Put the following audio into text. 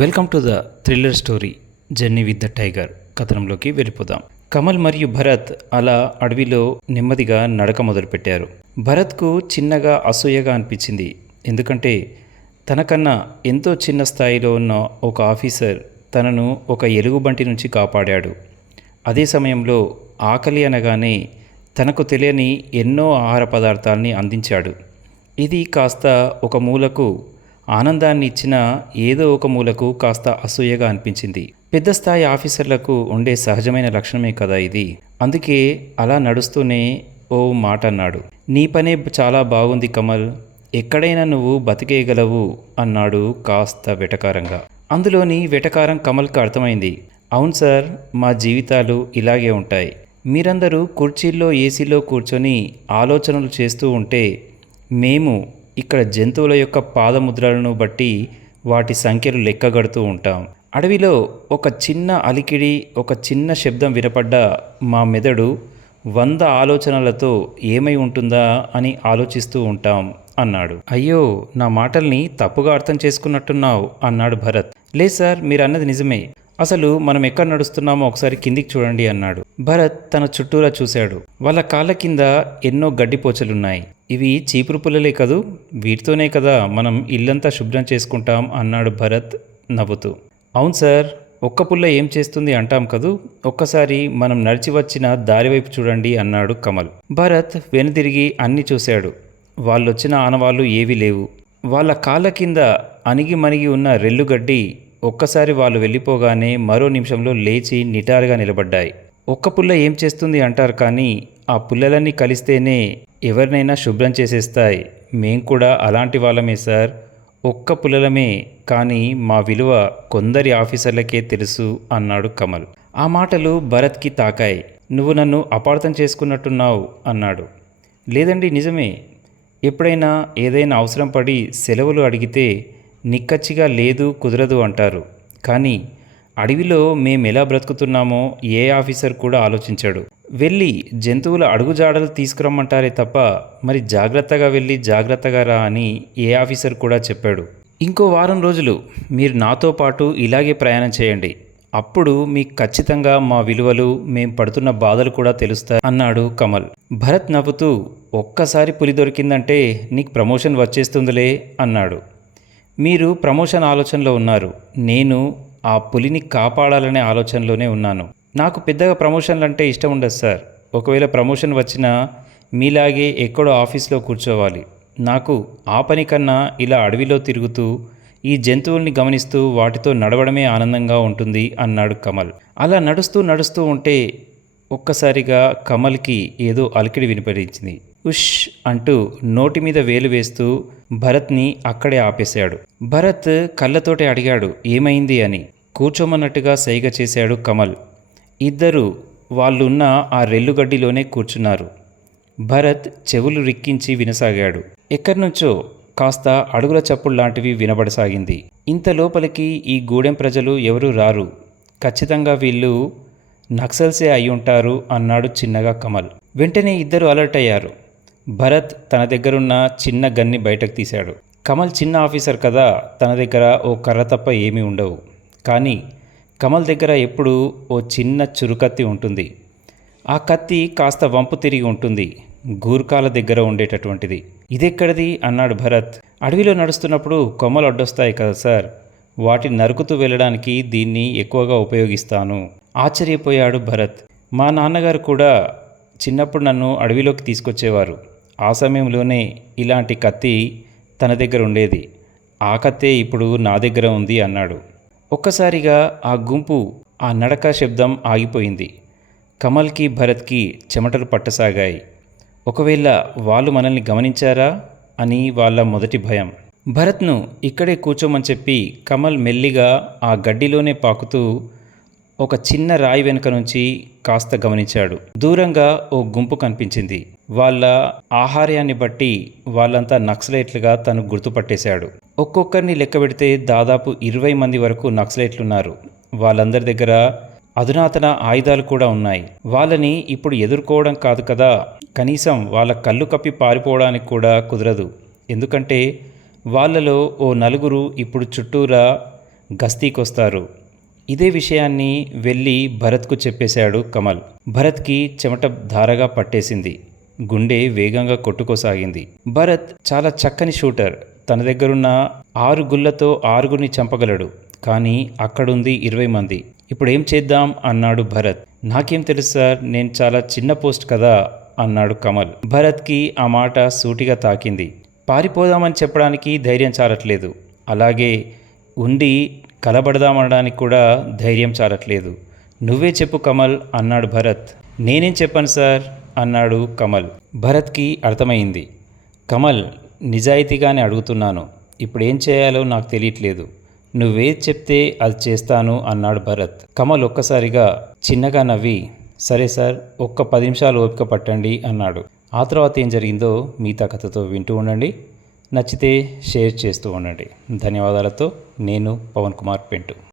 Welcome to the thriller story journey with the tiger. కథనంలోకి వెళ్ళిపోదాం. కమల్ మరియు భరత్ అలా అడవిలో నెమ్మదిగా నడక మొదలుపెట్టారు. భరత్కు చిన్నగా అసూయగా అనిపించింది. ఎందుకంటే తనకన్నా ఎంతో చిన్న స్థాయిలో ఉన్న ఒక ఆఫీసర్ తనను ఒక ఎలుగుబంటి నుంచి కాపాడాడు. అదే సమయంలో ఆకలి అనగానే తనకు తెలియని ఎన్నో ఆహార పదార్థాలని అందించాడు. ఇది కాస్త ఒక మూలకు ఆనందాన్ని ఇచ్చిన ఏదో ఒక మూలకు కాస్త అసూయగా అనిపించింది. పెద్ద స్థాయి ఆఫీసర్లకు ఉండే సహజమైన లక్షణమే కదా ఇది. అందుకే అలా నడుస్తూనే ఓ మాట అన్నాడు. నీ పనే చాలా బాగుంది కమల్, ఎక్కడైనా నువ్వు బతికేయగలవు అన్నాడు కాస్త వెటకారంగా. అందులోని వెటకారం కమల్కి అర్థమైంది. అవును సార్, మా జీవితాలు ఇలాగే ఉంటాయి. మీరందరూ కుర్చీల్లో ఏసీలో కూర్చొని ఆలోచనలు చేస్తూ ఉంటే మేము ఇక్కడ జంతువుల యొక్క పాదముద్రలను బట్టి వాటి సంఖ్యలు లెక్కగడుతూ ఉంటాం. అడవిలో ఒక చిన్న అలికిడి, ఒక చిన్న శబ్దం వినపడ్డా మా మెదడు 100 ఆలోచనలతో ఏమై ఉంటుందా అని ఆలోచిస్తూ ఉంటాం అన్నాడు. అయ్యో, నా మాటల్ని తప్పుగా అర్థం చేసుకున్నట్టున్నావు అన్నాడు భరత్. లేదు సార్, మీరు అన్నది నిజమే. అసలు మనం ఎక్కడ నడుస్తున్నామో ఒకసారి కిందికి చూడండి అన్నాడు. భరత్ తన చుట్టూరా చూశాడు. వాళ్ళ కాళ్ళ కింద ఎన్నో గడ్డిపోచలున్నాయి. ఇవి చీపురు పుల్లలే కదూ, వీటితోనే కదా మనం ఇల్లంతా శుభ్రం చేసుకుంటాం అన్నాడు భరత్ నవ్వుతూ. అవును సార్, ఒక్క పుల్ల ఏం చేస్తుంది అంటాం కదూ, ఒక్కసారి మనం నడిచి వచ్చిన దారివైపు చూడండి అన్నాడు కమల్. భరత్ వెనుదిరిగి అన్ని చూశాడు. వాళ్ళొచ్చిన ఆనవాళ్ళు ఏవీ లేవు. వాళ్ళ కాళ్ళ కింద అణిగి మణిగి ఉన్న రెల్లుగడ్డి ఒక్కసారి వాళ్ళు వెళ్ళిపోగానే మరో నిమిషంలో లేచి నిటారుగా నిలబడ్డాయి. ఒక్క పుల్ల ఏం చేస్తుంది అంటారు, కానీ ఆ పుల్లలన్నీ కలిస్తేనే ఎవరినైనా శుభ్రం చేసేస్తాయి. మేం కూడా అలాంటి వాళ్ళమే సార్, ఒక్క పుల్లలమే, కానీ మా విలువ కొందరి ఆఫీసర్లకే తెలుసు అన్నాడు కమల్. ఆ మాటలు భరత్కి తాకాయి. నువ్వు నన్ను అపార్థం చేసుకున్నట్టున్నావు అన్నాడు. లేదండి, నిజమే. ఎప్పుడైనా ఏదైనా అవసరం పడి సెలవులు అడిగితే నిక్కచ్చిగా లేదు, కుదరదు అంటారు. కానీ అడవిలో మేమెలా బ్రతుకుతున్నామో ఏ ఆఫీసర్ కూడా ఆలోచించాడు. వెళ్ళి జంతువుల అడుగుజాడలు తీసుకురమ్మంటారే తప్ప మరి జాగ్రత్తగా వెళ్ళి జాగ్రత్తగా రా అని ఏ ఆఫీసర్ కూడా చెప్పాడు. ఇంకో వారం రోజులు మీరు నాతో పాటు ఇలాగే ప్రయాణం చేయండి. అప్పుడు మీకు ఖచ్చితంగా మా విలువలు, మేం పడుతున్న బాధలు కూడా తెలుస్తాయి అన్నాడు కమల్. భరత్ నవ్వుతూ, ఒక్కసారి పులి దొరికిందంటే నీకు ప్రమోషన్ వచ్చేస్తుందిలే అన్నాడు. మీరు ప్రమోషన్ ఆలోచనలో ఉన్నారు, నేను ఆ పులిని కాపాడాలనే ఆలోచనలోనే ఉన్నాను. నాకు పెద్దగా ప్రమోషన్లు అంటే ఇష్టం ఉండదు సార్. ఒకవేళ ప్రమోషన్ వచ్చినా మీలాగే ఎక్కడో ఆఫీస్లో కూర్చోవాలి. నాకు ఆ పని కన్నా ఇలా అడవిలో తిరుగుతూ ఈ జంతువుల్ని గమనిస్తూ వాటితో నడవడమే ఆనందంగా ఉంటుంది అన్నాడు కమల్. అలా నడుస్తూ ఉంటే ఒక్కసారిగా కమల్కి ఏదో అలికిడి వినిపించింది. ఉష్ అంటూ నోటి మీద వేలు వేస్తూ భరత్ని అక్కడే ఆపేశాడు. భరత్ కళ్ళతోటే అడిగాడు ఏమైంది అని. కూర్చోమన్నట్టుగా సైగ చేశాడు కమల్. ఇద్దరు వాళ్ళున్న ఆ రెల్లుగడ్డిలోనే కూర్చున్నారు. భరత్ చెవులు రిక్కించి వినసాగాడు. ఎక్కడినుంచో కాస్త అడుగుల చప్పుళ్లాంటివి వినబడసాగింది. ఇంత లోపలికి ఈ గూడెం ప్రజలు ఎవరూ రారు, ఖచ్చితంగా వీళ్ళు నక్సల్సే అయ్యుంటారు అన్నాడు చిన్నగా కమల్. వెంటనే ఇద్దరు అలర్ట్ అయ్యారు. భరత్ తన దగ్గరున్న చిన్న గన్ని బయటకు తీశాడు. కమల్ చిన్న ఆఫీసర్ కదా, తన దగ్గర ఓ కర్ర తప్ప ఏమీ ఉండవు. కానీ కమల్ దగ్గర ఎప్పుడూ ఓ చిన్న చురుకత్తి ఉంటుంది. ఆ కత్తి కాస్త వంపు తిరిగి ఉంటుంది, గూర్ఖాల దగ్గర ఉండేటటువంటిది. ఇదెక్కడిది అన్నాడు భరత్. అడవిలో నడుస్తున్నప్పుడు కొమ్మలు అడ్డొస్తాయి కదా సార్, వాటిని నరుకుతూ వెళ్ళడానికి దీన్ని ఎక్కువగా ఉపయోగిస్తాను. ఆశ్చర్యపోయాడు భరత్. మా నాన్నగారు కూడా చిన్నప్పుడు నన్ను అడవిలోకి తీసుకొచ్చేవారు. ఆ సమయంలోనే ఇలాంటి కత్తి తన దగ్గర ఉండేది. ఆ కత్తే ఇప్పుడు నా దగ్గర ఉంది అన్నాడు. ఒక్కసారిగా ఆ గుంపు, ఆ నడక శబ్దం ఆగిపోయింది. కమల్కి భరత్కి చెమటలు పట్టసాగాయి. ఒకవేళ వాళ్ళు మనల్ని గమనించారా అని వాళ్ళ మొదటి భయం. భరత్ను ఇక్కడే కూర్చోమని చెప్పి కమల్ మెల్లిగా ఆ గడ్డిలోనే పాకుతూ ఒక చిన్న రాయి వెనుక నుంచి కాస్త గమనించాడు. దూరంగా ఓ గుంపు కనిపించింది. వాళ్ళ ఆహార్యాన్ని బట్టి వాళ్ళంతా నక్సలైట్లుగా తను గుర్తుపట్టేశాడు. ఒక్కొక్కరిని లెక్కబెడితే దాదాపు 20 మంది వరకు నక్సలైట్లున్నారు. వాళ్ళందరి దగ్గర అధునాతన ఆయుధాలు కూడా ఉన్నాయి. వాళ్ళని ఇప్పుడు ఎదుర్కోవడం కాదు కదా, కనీసం వాళ్ళ కళ్ళు కప్పి పారిపోవడానికి కూడా కుదరదు. ఎందుకంటే వాళ్ళలో ఓ నలుగురు ఇప్పుడు చుట్టూరా గస్తీకొస్తారు. ఇదే విషయాన్ని వెళ్ళి భరత్కు చెప్పేశాడు కమల్. భరత్కి చెమట ధారగా పట్టేసింది. గుండె వేగంగా కొట్టుకోసాగింది. భరత్ చాలా చక్కని షూటర్. తన దగ్గరున్న 6 గుళ్లతో 6గురిని చంపగలడు. కానీ అక్కడుంది 20 మంది. ఇప్పుడేం చేద్దాం అన్నాడు భరత్. నాకేం తెలుసు సార్, నేను చాలా చిన్న పోస్ట్ కదా అన్నాడు కమల్. భరత్కి ఆ మాట సూటిగా తాకింది. పారిపోదామని చెప్పడానికి ధైర్యం చాలట్లేదు, అలాగే ఉండి కలబడదామనడానికి కూడా ధైర్యం చాలట్లేదు. నువ్వే చెప్పు కమల్ అన్నాడు భరత్. నేనేం చెప్పాను సార్ అన్నాడు కమల్. భరత్కి అర్థమైంది. కమల్, నిజాయితీగానే అడుగుతున్నాను. ఇప్పుడేం చేయాలో నాకు తెలియట్లేదు. నువ్వేది చెప్తే అది చేస్తాను అన్నాడు భరత్. కమల్ ఒక్కసారిగా చిన్నగా నవ్వి, సరే సార్, ఒక్క 10 నిమిషాలు ఓపిక పట్టండి అన్నాడు. ఆ తర్వాత ఏం జరిగిందో మిగతా కథతో వింటూ ఉండండి. నచ్చితే షేర్ చేస్తూ ఉండండి. ధన్యవాదాలతో నేను పవన్ కుమార్ పెంటు.